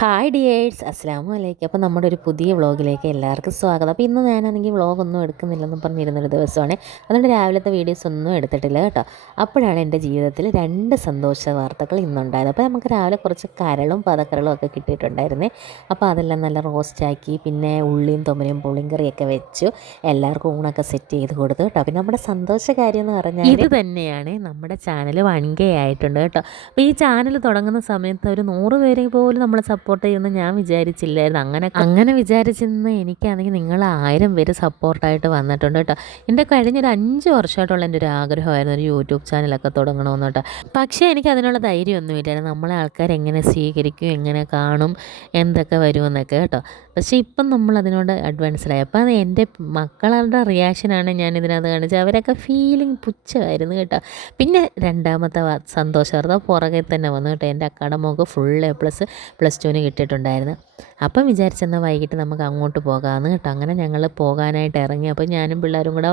Hi dears, അസ്സലാമു അലൈക്കും. അപ്പോൾ നമ്മുടെ ഒരു പുതിയ വ്ളോഗിലേക്ക് എല്ലാവർക്കും സ്വാഗതം. അപ്പോൾ ഇന്ന് ഞാനാണെങ്കിൽ വ്ളോഗൊന്നും എടുക്കുന്നില്ലെന്നും പറഞ്ഞിരുന്നൊരു ദിവസമാണ്. അതുകൊണ്ട് രാവിലത്തെ വീഡിയോസ് ഒന്നും എടുത്തിട്ടില്ല കേട്ടോ. അപ്പോഴാണ് എൻ്റെ ജീവിതത്തിൽ 2 സന്തോഷ വാർത്തകൾ ഇന്നുണ്ടായത്. അപ്പോൾ നമുക്ക് രാവിലെ കുറച്ച് കരളും പതക്കരളും ഒക്കെ കിട്ടിയിട്ടുണ്ടായിരുന്നേ. അപ്പോൾ അതെല്ലാം നല്ല റോസ്റ്റാക്കി, പിന്നെ ഉള്ളിയും തൊമരയും പുളിങ്കറിയൊക്കെ വെച്ചു എല്ലാവർക്കും ഊണൊക്കെ സെറ്റ് ചെയ്ത് കൊടുത്തു കേട്ടോ. പിന്നെ നമ്മുടെ സന്തോഷ കാര്യം എന്ന് പറഞ്ഞാൽ ഇത് തന്നെയാണ്, നമ്മുടെ ചാനൽ 1K ആയിട്ടുണ്ട് കേട്ടോ. അപ്പോൾ ഈ ചാനൽ തുടങ്ങുന്ന സമയത്ത് ഒരു 100 പേരെ പോലും നമ്മളെ സപ്പോർട്ട് ചെയ്യുമെന്ന് ഞാൻ വിചാരിച്ചില്ലായിരുന്നു. അങ്ങനെ വിചാരിച്ചിരുന്ന എനിക്കാണെങ്കിൽ നിങ്ങൾ 1000 പേര് സപ്പോർട്ടായിട്ട് വന്നിട്ടുണ്ട് കേട്ടോ. എൻ്റെ കഴിഞ്ഞൊരു 5 വർഷമായിട്ടുള്ള എൻ്റെ ഒരു ആഗ്രഹമായിരുന്നു ഒരു യൂട്യൂബ് ചാനലൊക്കെ തുടങ്ങണമെന്ന് കേട്ടോ. പക്ഷേ എനിക്ക് അതിനുള്ള ധൈര്യമൊന്നുമില്ലായിരുന്നു. നമ്മളെ ആൾക്കാർ എങ്ങനെ സ്വീകരിക്കും, എങ്ങനെ കാണും, എന്തൊക്കെ വരുമെന്നൊക്കെ കേട്ടോ. പക്ഷേ ഇപ്പം നമ്മളതിനോട് അഡ്വാൻസ്ഡായി. അപ്പോൾ അത് എൻ്റെ മക്കളുടെ റിയാക്ഷനാണ് ഞാൻ ഇതിനകത്ത് കാണിച്ചത്. അവരൊക്കെ ഫീലിംഗ് പുച്ഛമായിരുന്നു കേട്ടോ. പിന്നെ രണ്ടാമത്തെ സന്തോഷവാർത്ത പുറകെ തന്നെ വന്നു കേട്ടോ. എൻ്റെ അക്കാടെ മോൾക്ക് ഫുൾ A+ +2 കിട്ടിയിട്ടുണ്ടായിരുന്നു. അപ്പം വിചാരിച്ചെന്നാൽ വൈകിട്ട് നമുക്ക് അങ്ങോട്ട് പോകാമെന്ന് കേട്ടോ. അങ്ങനെ ഞങ്ങൾ പോകാനായിട്ട് ഇറങ്ങി. അപ്പോൾ ഞാനും പിള്ളേരും കൂടെ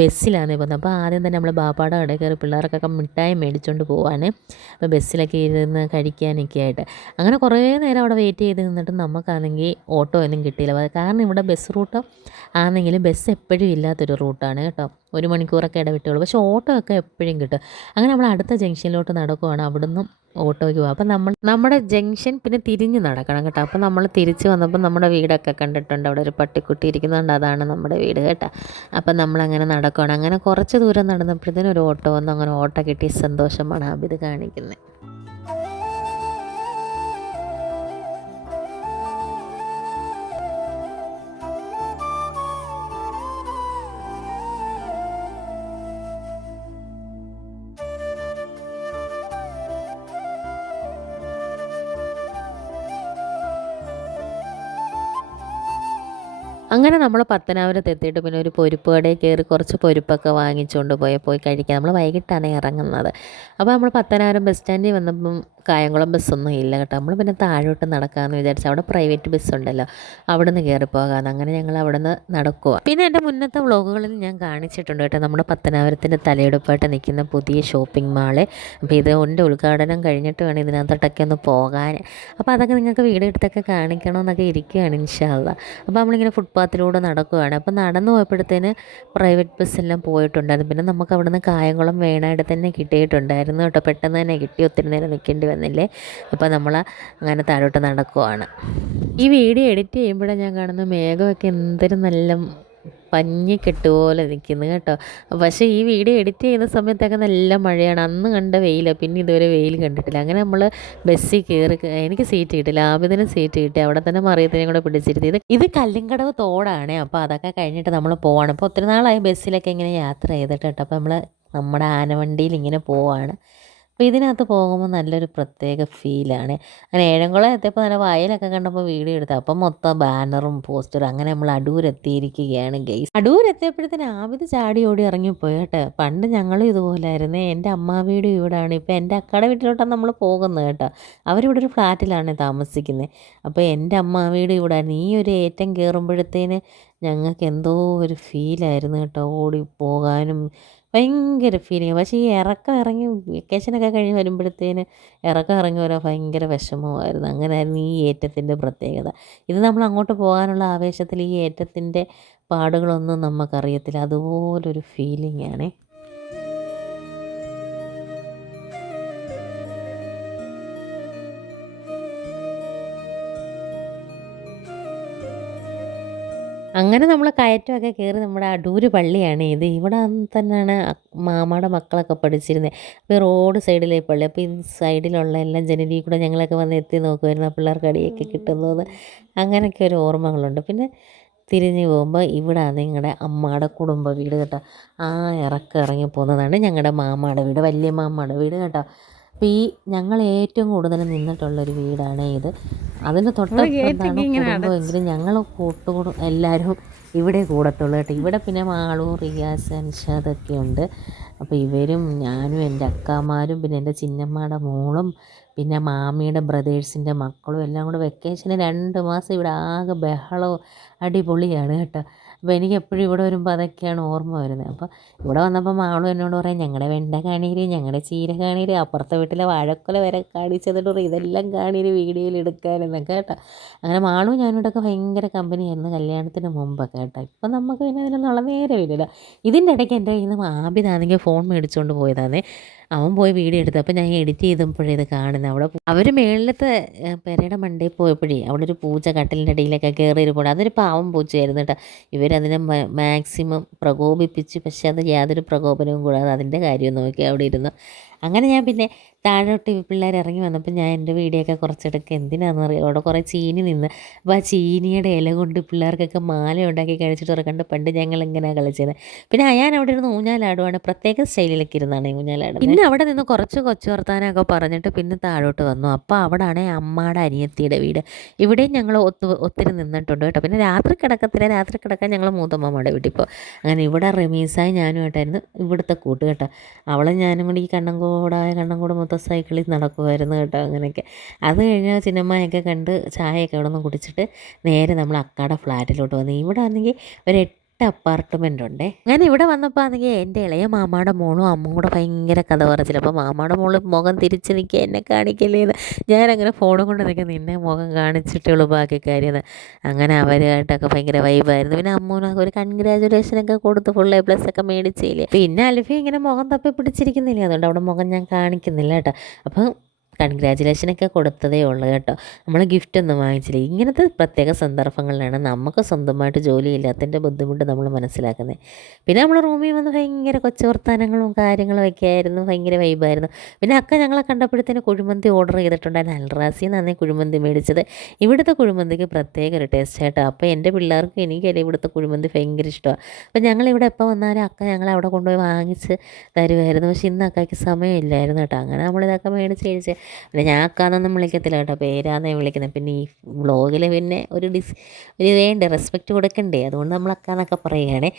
ബസ്സിലാണ് പോകുന്നത്. അപ്പോൾ ആദ്യം തന്നെ നമ്മൾ ബാപ്പാടെ കടയിൽ കയറി പിള്ളേർക്കൊക്കെ മിഠായി മേടിച്ചുകൊണ്ട് പോവാണ്. അപ്പോൾ ബസ്സിലൊക്കെ ഇരുന്ന് കഴിക്കാനൊക്കെ ആയിട്ട് അങ്ങനെ കുറേ നേരം അവിടെ വെയിറ്റ് ചെയ്ത് നിന്നിട്ട് നമുക്കാണെങ്കിൽ ഓട്ടോ ഒന്നും കിട്ടിയില്ല. കാരണം ഇവിടെ ബസ് റൂട്ട് ആണെങ്കിലും ബസ് എപ്പോഴും ഇല്ലാത്തൊരു റൂട്ടാണ് കേട്ടോ. 1 മണിക്കൂറൊക്കെ ഇടവിട്ടുള്ളൂ. പക്ഷേ ഓട്ടോ ഒക്കെ എപ്പോഴും കിട്ടും. അങ്ങനെ നമ്മൾ അടുത്ത ജംഗ്ഷനിലോട്ട് നടക്കുവാണ്. അവിടുന്ന് ഓട്ടോയ്ക്ക് പോകും. അപ്പം നമ്മുടെ ജംഗ്ഷൻ പിന്നെ തിരിഞ്ഞ് നടക്കണം കേട്ടോ. അപ്പം നമ്മൾ തിരിച്ച് വന്നപ്പോൾ നമ്മുടെ വീടൊക്കെ കണ്ടിട്ടുണ്ട്. അവിടെ ഒരു പട്ടിക്കുട്ടി ഇരിക്കുന്നുണ്ട്, അതാണ് നമ്മുടെ വീട് കേട്ടോ. അപ്പം നമ്മളങ്ങനെ നടക്കുകയാണ്. അങ്ങനെ കുറച്ച് ദൂരം നടന്നപ്പോഴത്തേനും ഒരു ഓട്ടോ വന്നു. അങ്ങനെ ഓട്ടോ കിട്ടിയ സന്തോഷമാണ് ആബിദ് കാണിക്കുന്നത്. അങ്ങനെ നമ്മൾ പത്തനാപുരത്ത് എത്തിയിട്ട് പിന്നെ ഒരു പൊരിപ്പ് കടയിൽ കയറി കുറച്ച് പൊരിപ്പൊക്കെ വാങ്ങിച്ചുകൊണ്ട് പോയി കഴിക്കാം. നമ്മൾ വൈകിട്ടാണ് ഇറങ്ങുന്നത്. അപ്പോൾ നമ്മൾ പത്തനാപുരം ബസ് സ്റ്റാൻഡിൽ വന്നപ്പം കായംകുളം ബസ്സൊന്നും ഇല്ല കേട്ടോ. നമ്മൾ പിന്നെ താഴോട്ട് നടക്കാമെന്ന് വിചാരിച്ചു. അവിടെ പ്രൈവറ്റ് ബസ്സുണ്ടല്ലോ, അവിടെ നിന്ന് കയറി പോകാമെന്ന്. അങ്ങനെ ഞങ്ങൾ അവിടെ നിന്ന് നടക്കുക. പിന്നെ എൻ്റെ മുന്നത്തെ വ്ളോഗുകളിൽ ഞാൻ കാണിച്ചിട്ടുണ്ട് കേട്ടോ, നമ്മുടെ പത്തനാപുരത്തിൻ്റെ തലയെടുപ്പായിട്ട് നിൽക്കുന്ന പുതിയ ഷോപ്പിംഗ് മാള്. അപ്പോൾ ഇതിൻ്റെ ഉദ്ഘാടനം കഴിഞ്ഞിട്ട് വേണം ഇതിനകത്തോട്ടൊക്കെ ഒന്ന് പോകാൻ. അപ്പോൾ അതൊക്കെ നിങ്ങൾക്ക് വീഡിയോ എടുത്തൊക്കെ കാണിക്കണമെന്നൊക്കെ ഇരിക്കുകയാണ് ഇൻഷാ അല്ലാഹ്. അപ്പോൾ നമ്മളിങ്ങനെ ഫുട്പാത്തിലൂടെ നടക്കുകയാണ്. അപ്പോൾ നടന്നു പോയപ്പോഴത്തേന് പ്രൈവറ്റ് ബസ്സെല്ലാം പോയിട്ടുണ്ടായിരുന്നു. പിന്നെ നമുക്ക് അവിടെ നിന്ന് കായംകുളം വേണായിട്ട് തന്നെ കിട്ടിയിട്ടുണ്ടായിരുന്നു കേട്ടോ. പെട്ടെന്ന് തന്നെ കിട്ടി, ഒത്തിരി നേരം നിൽക്കേണ്ടി വന്നില്ലേ. അപ്പോൾ നമ്മൾ അങ്ങനെ താഴോട്ട് നടക്കുവാണ്. ഈ വീഡിയോ എഡിറ്റ് ചെയ്യുമ്പോഴാണ് ഞാൻ കാണുന്ന മേഘമൊക്കെ എന്തൊരു നല്ല പഞ്ഞിക്കെട്ട് പോലെ നിൽക്കുന്നു കേട്ടോ. പക്ഷേ ഈ വീഡിയോ എഡിറ്റ് ചെയ്യുന്ന സമയത്തൊക്കെ നല്ല മഴയാണ്. അന്ന് കണ്ട വെയിലാണ്, പിന്നെ ഇതുവരെ വെയിൽ കണ്ടിട്ടില്ല. അങ്ങനെ നമ്മൾ ബസ്സിൽ കയറി, എനിക്ക് സീറ്റ് കിട്ടില്ല, ആബിദിന് സീറ്റ് കിട്ടി. അവിടെ തന്നെ മറിയത്തിനെയും കൂടെ പിടിച്ചിരുത്തി. ഇത് കല്ലിങ്കടവ് തോടാണ്. അപ്പോൾ അതൊക്കെ കഴിഞ്ഞിട്ട് നമ്മൾ പോവാണ്. അപ്പോൾ ഒത്തിരി നാളായി ബസ്സിലൊക്കെ ഇങ്ങനെ യാത്ര ചെയ്തിട്ട് കേട്ടോ. അപ്പോൾ നമ്മുടെ ആനവണ്ടിയിൽ ഇങ്ങനെ പോവാണ്. അപ്പോൾ ഇതിനകത്ത് പോകുമ്പോൾ നല്ലൊരു പ്രത്യേക ഫീലാണ്. അങ്ങനെ ഏഴംകുളം എത്തിയപ്പോൾ നല്ല വയലൊക്കെ കണ്ടപ്പോൾ വീഡിയോ എടുത്തു. അപ്പം മൊത്തം ബാനറും പോസ്റ്ററും. അങ്ങനെ നമ്മൾ അടൂരെത്തിയിരിക്കുകയാണ് ഗെയ്സ്. അടൂരെത്തിയപ്പോഴത്തേന് ആബിദ് ചാടി ഓടി ഇറങ്ങിപ്പോയി കേട്ടോ. പണ്ട് ഞങ്ങളും ഇതുപോലായിരുന്നു. എൻ്റെ അമ്മ വീട് ഇവിടെയാണ്. ഇപ്പോൾ എൻ്റെ അക്കടെ വീട്ടിലോട്ടാണ് നമ്മൾ പോകുന്നത് കേട്ടോ. അവരിവിടെ ഒരു ഫ്ലാറ്റിലാണ് താമസിക്കുന്നത്. അപ്പോൾ എൻ്റെ അമ്മ വീട് ഇവിടെയായിരുന്നു. ഈ ഒരു ഏറ്റം കയറുമ്പോഴത്തേന് ഞങ്ങൾക്ക് എന്തോ ഒരു ഫീലായിരുന്നു കേട്ടോ. ഓടി പോകാനും ഭയങ്കര ഫീലിംഗ്. പക്ഷേ ഈ ഇറങ്ങി വെക്കേഷനൊക്കെ കഴിഞ്ഞ് വരുമ്പോഴത്തേന് ഇറങ്ങി വരാൻ ഭയങ്കര വിഷമമായിരുന്നു. അങ്ങനെയായിരുന്നു ഈ ഏറ്റത്തിൻ്റെ പ്രത്യേകത. ഇത് നമ്മൾ അങ്ങോട്ട് പോകാനുള്ള ആവേശത്തിൽ ഈ ഏറ്റത്തിൻ്റെ പാടുകളൊന്നും നമുക്കറിയത്തില്ല. അതുപോലൊരു ഫീലിംഗാണേ. അങ്ങനെ നമ്മൾ കയറ്റമൊക്കെ കയറി നമ്മുടെ അടൂര് പള്ളിയാണ് ഇത്. ഇവിടെ തന്നെയാണ് മാമാടെ മക്കളൊക്കെ പഠിച്ചിരുന്നത്. അപ്പോൾ റോഡ് സൈഡിലെ പള്ളി. അപ്പോൾ ഈ സൈഡിലുള്ള എല്ലാം ജനലിൽ കൂടെ ഞങ്ങളൊക്കെ വന്ന് എത്തി നോക്കുമായിരുന്നു പിള്ളേർക്ക് അടിയൊക്കെ കിട്ടുന്നത്. അങ്ങനെയൊക്കെ ഒരു ഓർമ്മകളുണ്ട്. പിന്നെ തിരിഞ്ഞ് പോകുമ്പോൾ ഇവിടെയാണ് നിങ്ങളുടെ അമ്മയുടെ കുടുംബ വീട് കേട്ടോ. ആ ഇറങ്ങി പോകുന്നതാണ് ഞങ്ങളുടെ മാമാടെ വീട്, വലിയ മാമാടെ വീട് കേട്ടോ. അപ്പോൾ ഈ ഞങ്ങൾ ഏറ്റവും കൂടുതൽ നിന്നിട്ടുള്ളൊരു വീടാണ് ഇത്. അതിൻ്റെ തൊട്ടപ്പുറത്താണ് കുടുംബമെങ്കിലും ഞങ്ങൾ എല്ലാവരും ഇവിടെ കൂടത്തുള്ളൂ കേട്ടോ. ഇവിടെ പിന്നെ മാളു, റിയാസ്, അൻഷാദൊക്കെ ഉണ്ട്. അപ്പോൾ ഇവരും ഞാനും എൻ്റെ അക്കാമാരും പിന്നെ എൻ്റെ ചിന്നമ്മയുടെ മോളും പിന്നെ മാമിയുടെ ബ്രദേഴ്സിൻ്റെ മക്കളും എല്ലാം കൂടെ വെക്കേഷന് 2 മാസം ഇവിടെ ആകെ ബഹളവും അടിപൊളിയാണ് കേട്ടോ. അപ്പോൾ എനിക്ക് എപ്പോഴും ഇവിടെ വരുമ്പോൾ അതൊക്കെയാണ് ഓർമ്മ വരുന്നത്. അപ്പോൾ ഇവിടെ വന്നപ്പോൾ മാളും എന്നോട് പറയാം, ഞങ്ങളുടെ വെണ്ട കാണീര്, ഞങ്ങളുടെ ചീര കാണീര്, അപ്പുറത്തെ വീട്ടിലെ വാഴക്കൊല വരെ കാണിച്ചതിട്ട് ഇതെല്ലാം കാണീര് വീഡിയോയിൽ എടുക്കാനെന്നൊക്കെ കേട്ടോ. അങ്ങനെ മാളും ഞാനിവിടെയൊക്കെ ഭയങ്കര കമ്പനിയായിരുന്നു കല്യാണത്തിന് മുമ്പൊക്കെ കേട്ടോ. ഇപ്പം നമുക്ക് പിന്നെ അതിനൊന്നുള്ള നേരമില്ലല്ലോ. ഇതിൻ്റെ ഇടയ്ക്ക് എൻ്റെ കയ്യിൽ നിന്ന് ആബിദാണെങ്കിൽ ഫോൺ മേടിച്ചുകൊണ്ട് പോയതാണേ. അവൻ പോയി വീഡിയോ എടുത്തു. അപ്പോൾ ഞാൻ എഡിറ്റ് ചെയ്തപ്പോഴേ ഇത് കാണുന്നത്. അവിടെ അവർ മേളിലത്തെ പെരയുടെ മണ്ടയിൽ പോയപ്പോഴേ അവിടെ ഒരു പൂച്ച കട്ടിലിൻ്റെ ഇടയിലൊക്കെ കയറി ഇരുപ്പോൾ അതൊരു പാവം പൂച്ചയായിരുന്നു കേട്ടോ. ഇവരതിനെ മാക്സിമം പ്രകോപിപ്പിച്ച്, പക്ഷെ അത് യാതൊരു പ്രകോപനവും കൂടാതെ അതിൻ്റെ കാര്യം നോക്കി അവിടെ ഇരുന്നു. അങ്ങനെ ഞാൻ പിന്നെ താഴോട്ട് പിള്ളേർ ഇറങ്ങി വന്നപ്പോൾ ഞാൻ എൻ്റെ വീഡിയോ ഒക്കെ കുറച്ചെടുക്കുക എന്തിനാണെന്ന് അറിയാം. അവിടെ കുറേ ചീനി നിന്ന്. അപ്പോൾ ആ ചീനിയുടെ ഇല കൊണ്ട് പിള്ളേർക്കൊക്കെ മാല ഉണ്ടാക്കി കഴിച്ചിട്ട് ഇറക്കണ്ട്. പണ്ട് ഞങ്ങൾ ഇങ്ങനെയാണ് കളിച്ചത്. പിന്നെ ഞാൻ അവിടെ ഇരുന്ന് ഊഞ്ഞാലാടുവാണ്. പ്രത്യേക സ്റ്റൈലിലൊക്കെ ഇരുന്നാണ് ഊഞ്ഞാലാടുന്നത്. പിന്നെ അവിടെ നിന്ന് കുറച്ച് കൊച്ചു വർത്താനമൊക്കെ പറഞ്ഞിട്ട് പിന്നെ താഴോട്ട് വന്നു. അപ്പോൾ അവിടെയാണ് അമ്മയുടെ അനിയത്തിയുടെ വീട്. ഇവിടെയും ഞങ്ങൾ ഒത്തിരി നിന്നിട്ടുണ്ട് കേട്ടോ. പിന്നെ രാത്രി കിടക്കത്തില്ല, രാത്രി കിടക്കാൻ ഞങ്ങൾ മൂത്തമ്മയുടെ വീട്ടിൽ ഇപ്പോൾ. അങ്ങനെ ഇവിടെ റമീസായി ഞാനുമായിട്ടായിരുന്നു ഇവിടുത്തെ കൂട്ട് കേട്ടോ. അവളും ഞാനും കൂടി ഈ കണ്ണങ്കോട് മൊത്തം സൈക്കിളിൽ നടക്കുമായിരുന്നു കേട്ടോ. അങ്ങനെയൊക്കെ അത് കഴിഞ്ഞ് സിനിമയൊക്കെ കണ്ട് ചായയൊക്കെ അവിടെ നിന്ന് കുടിച്ചിട്ട് നേരെ നമ്മൾ അക്കാടെ ഫ്ലാറ്റിലോട്ട് വന്നു. ഇവിടെ ആണെങ്കിൽ ഒരു 8 അപ്പാർട്ട്മെൻ്റ് ഉണ്ടേ. ഞാൻ ഇവിടെ വന്നപ്പോൾ ആണെങ്കിൽ എൻ്റെ ഇളയ മാമായുടെ മോളും അമ്മയും കൂടെ ഭയങ്കര കഥ പറച്ചില്ല. അപ്പോൾ മാമായുടെ മോള് മുഖം തിരിച്ച് നിൽക്കുക, എന്നെ കാണിക്കല്ലേന്ന്. ഞാനങ്ങനെ ഫോണും കൊണ്ട് നിൽക്കുക, നിന്നെ മുഖം കാണിച്ചിട്ടുള്ളൂ ബാക്കി കാര്യം. അങ്ങനെ അവരുമായിട്ടൊക്കെ ഭയങ്കര വൈബായിരുന്നു. പിന്നെ അമ്മൂനൊക്കെ ഒരു കൺഗ്രാജുലേഷനൊക്കെ കൊടുത്ത് ഫുൾ A+ ഒക്കെ മേടിച്ചില്ലേ. പിന്നെ അൽഫി ഇങ്ങനെ മുഖം തപ്പി പിടിച്ചിരിക്കുന്നില്ല, അതുകൊണ്ട് അവിടെ മുഖം ഞാൻ കാണിക്കുന്നില്ല കേട്ടോ. അപ്പം കൺഗ്രാജുലേഷനൊക്കെ കൊടുത്തതേ ഉള്ളൂ കേട്ടോ. നമ്മൾ ഗിഫ്റ്റൊന്നും വാങ്ങിച്ചില്ല. ഇങ്ങനത്തെ പ്രത്യേക സന്ദർഭങ്ങളിലാണ് നമുക്ക് സ്വന്തമായിട്ട് ജോലിയില്ലാത്തതിൻ്റെ ബുദ്ധിമുട്ട് നമ്മൾ മനസ്സിലാക്കുന്നത്. പിന്നെ നമ്മൾ റൂമിൽ വന്ന് ഭയങ്കര കൊച്ചു വർത്താനങ്ങളും കാര്യങ്ങളും ഒക്കെ ആയിരുന്നു, ഭയങ്കര വൈബായിരുന്നു. പിന്നെ അക്ക ഞങ്ങളെ കണ്ടപ്പോഴത്തേന് കുഴിമന്തി ഓർഡർ ചെയ്തിട്ടുണ്ടായിരുന്നു. അൽറാസിയിൽ നിന്നാണ് കുഴിമന്തി മേടിച്ചത്. ഇവിടുത്തെ കുഴിമന്തിക്ക് പ്രത്യേക ഒരു ടേസ്റ്റ് കേട്ടോ. അപ്പോൾ എൻ്റെ പിള്ളേർക്കും എനിക്കല്ലേ ഇവിടുത്തെ കുഴിമന്തി ഭയങ്കര ഇഷ്ടമാണ്. അപ്പോൾ ഞങ്ങളിവിടെ എപ്പോൾ വന്നാലും അക്ക ഞങ്ങളെ അവിടെ കൊണ്ടുപോയി വാങ്ങിച്ച് തരുമായിരുന്നു. പക്ഷേ ഇന്ന് അക്കയ്ക്ക് സമയമില്ലായിരുന്നു കേട്ടോ. അങ്ങനെ നമ്മളിതൊക്കെ മേടിച്ച് കഴിച്ച്. പിന്നെ ഞാൻ അക്കാന്നൊന്നും വിളിക്കത്തില്ല കേട്ടോ, പേരാന്നേ വിളിക്കുന്നത്. പിന്നെ ഈ വ്ളോഗിൽ പിന്നെ ഒരു വേണ്ടേ, റെസ്പെക്റ്റ് കൊടുക്കണ്ടേ, അതുകൊണ്ട് നമ്മൾ അക്കാന്നൊക്കെ പറയുകയാണ്.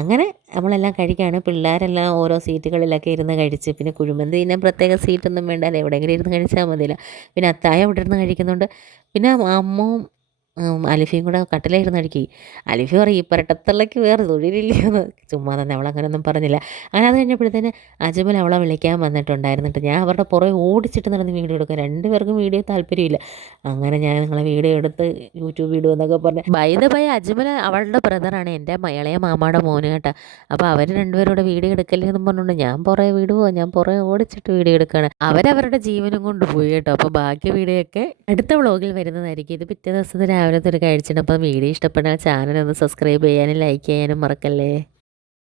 അങ്ങനെ നമ്മളെല്ലാം കഴിക്കുകയാണ്. പിള്ളേരെല്ലാം ഓരോ സീറ്റുകളിലൊക്കെ ഇരുന്ന് കഴിച്ച്. പിന്നെ കുഴിമന്തി പിന്നെ പ്രത്യേക സീറ്റൊന്നും വേണ്ടല്ലോ, എവിടെയെങ്കിലും ഇരുന്ന് കഴിച്ചാൽ മതിയല്ലോ. പിന്നെ അത്തായ ഇവിടെ ഇരുന്ന് കഴിക്കുന്നുണ്ട്. പിന്നെ അമ്മവും അലിഫയും കൂടെ കട്ടിലായിരുന്നു അടിക്കുക. അലിഫി പറയും, ഈ പുരട്ടത്തള്ളയ്ക്ക് വേറെ തൊഴിലില്ലയെന്ന്. ചുമ്മാ തന്നെ അവളങ്ങനെയൊന്നും പറഞ്ഞില്ല. അങ്ങനെ അത് കഴിഞ്ഞപ്പോഴത്തേന് അജ്മൽ അവളെ വിളിക്കാൻ വന്നിട്ടുണ്ടായിരുന്നിട്ട് ഞാൻ അവരുടെ പുറകെ ഓടിച്ചിട്ട് നടന്ന് വീഡിയോ എടുക്കുക. രണ്ടുപേർക്കും വീഡിയോ താല്പര്യമില്ല. അങ്ങനെ ഞാൻ നിങ്ങളെ വീഡിയോ എടുത്ത് യൂട്യൂബ് ഇടുമെന്നൊക്കെ പറഞ്ഞു. ബൈ ദ ബൈ അജ്മൽ അവളുടെ ബ്രദറാണ്, എൻ്റെ ഇളയ മാമായുടെ മോന് കേട്ടോ. അപ്പോൾ അവർ രണ്ടുപേരോട് വീഡിയോ എടുക്കല്ലേ എന്ന് പറഞ്ഞുകൊണ്ട് ഞാൻ പുറകെ വിടുവോ, ഞാൻ പുറകെ ഓടിച്ചിട്ട് വീഡിയോ എടുക്കുകയാണ്. അവരവരുടെ ജീവനും കൊണ്ട് പോയി കേട്ടോ. അപ്പോൾ ബാക്കി വീഡിയോ ഒക്കെ അടുത്ത വ്ളോഗിൽ വരുന്നതായിരിക്കും. ഇത് പിറ്റേ ദിവസത്തെ രാവിലത്തെ ഒരു കാഴ്ചയാണ്. അപ്പോൾ വീഡിയോ ഇഷ്ടപ്പെട്ടാൽ ചാനൽ ഒന്ന് സബ്സ്ക്രൈബ് ചെയ്യാനും ലൈക്ക് ചെയ്യാനും മറക്കല്ലേ.